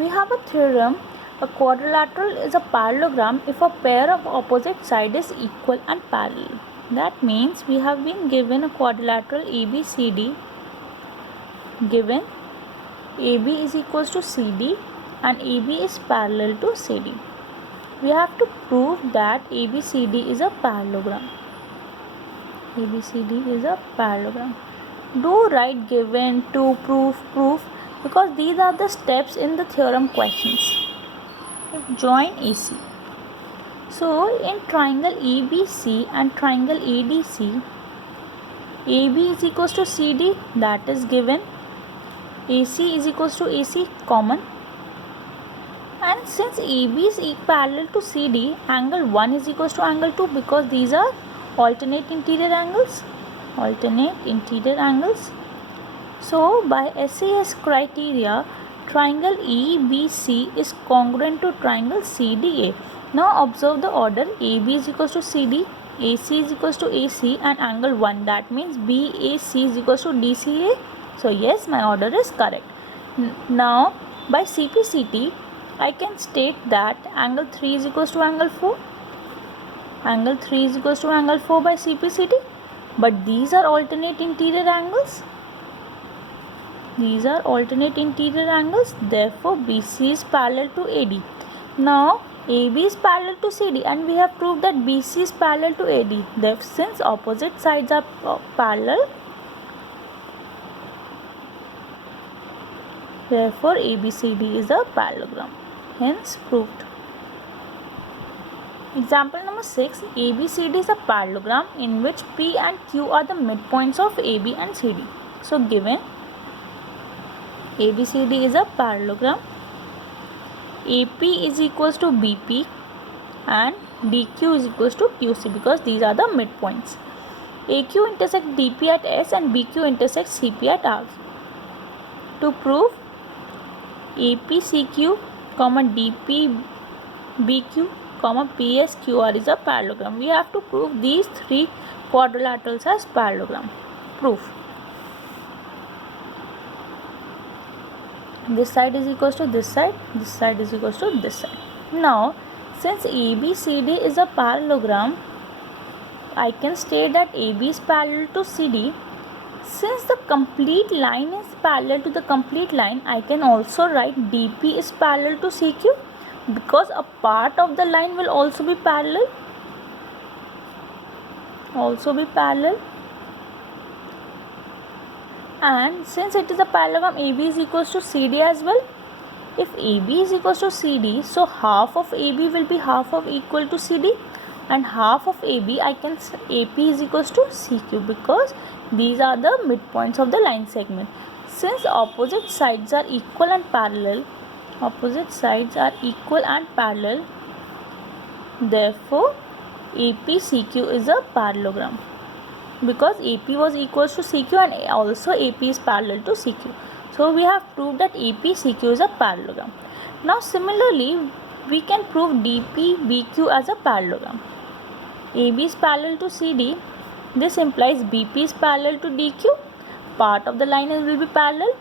We have a theorem, a quadrilateral is a parallelogram if a pair of opposite sides is equal and parallel. That means we have been given a quadrilateral ABCD, given AB is equals to CD and AB is parallel to CD. We have to prove that ABCD is a parallelogram. ABCD is a parallelogram. Do write given, to, proof, because these are the steps in the theorem questions. Join AC. So in triangle ABC and triangle ADC, AB is equals to CD, that is given. AC is equals to AC, common. And since AB is parallel to CD, angle 1 is equals to angle 2 because these are alternate interior angles. So by SAS criteria, triangle EBC is congruent to triangle CDA. Now observe the order. AB is equals to CD, AC is equals to AC and angle 1. That means BAC is equals to DCA. So yes, my order is correct. Now by CPCT, I can state that angle 3 is equals to angle 4. Angle 3 is equals to angle 4 by CPCT. But these are alternate interior angles. Therefore BC is parallel to AD. Now AB is parallel to CD and we have proved that BC is parallel to AD. Therefore, since opposite sides are parallel, therefore ABCD is a parallelogram. Hence proved. Example number 6. ABCD is a parallelogram in which P and Q are the midpoints of AB and CD. So given ABCD is a parallelogram, AP is equals to BP and DQ is equals to QC because these are the midpoints. AQ intersects DP at S and BQ intersects CP at R. To prove APCQ, DPBQ, PSQR is a parallelogram, we have to prove these three quadrilaterals as parallelogram. Proof. This side is equals to this side is equals to this side. Now since ABCD is a parallelogram, I can state that AB is parallel to CD. Since the complete line is parallel to the complete line, I can also write DP is parallel to CQ because a part of the line will also be parallel. And since it is a parallelogram, AB is equals to CD as well. If AB is equals to CD, so half of AB will be half of equal to CD and half of AB AP is equals to CQ because these are the midpoints of the line segment. Since opposite sides are equal and parallel, therefore APCQ is a parallelogram because AP was equals to CQ and also AP is parallel to CQ. So we have proved that APCQ is a parallelogram. Now similarly, we can prove DPBQ as a parallelogram. AB is parallel to CD. This implies BP is parallel to DQ. Part of the line will be parallel.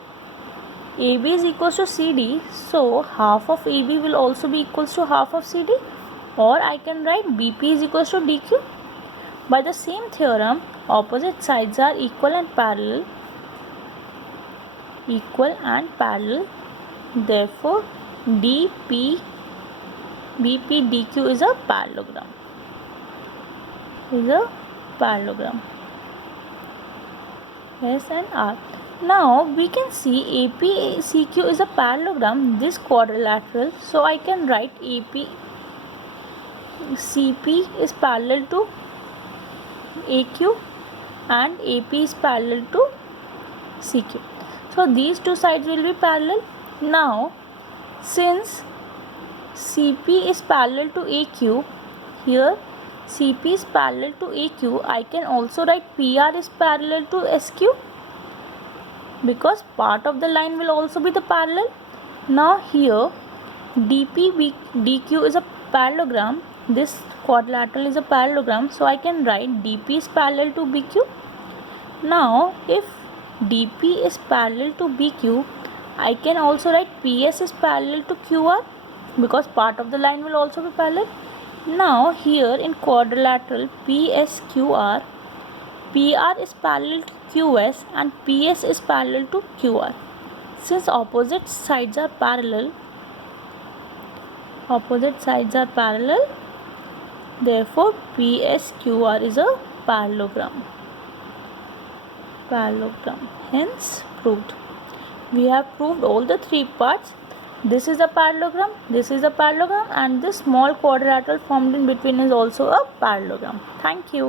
AB is equals to CD. So half of AB will also be equals to half of CD. Or I can write BP is equals to DQ. By the same theorem, opposite sides are equal and parallel. Therefore BP DQ is a parallelogram. S and R. Now we can see APCQ is a parallelogram, this quadrilateral. So I can write CP is parallel to AQ and AP is parallel to CQ. So these two sides will be parallel. Now since CP is parallel to AQ, here CP is parallel to AQ, I can also write PR is parallel to SQ because part of the line will also be the parallel. Now here DQ is a parallelogram, this quadrilateral is a parallelogram, so I can write DP is parallel to BQ. Now if DP is parallel to BQ, I can also write PS is parallel to QR because part of the line will also be parallel. Now here in quadrilateral PSQR, PR is parallel to QS and PS is parallel to QR. Since opposite sides are parallel, therefore PSQR is a parallelogram. Hence proved. We have proved all the three parts. This is a parallelogram, this is a parallelogram, and this small quadrilateral formed in between is also a parallelogram. Thank you.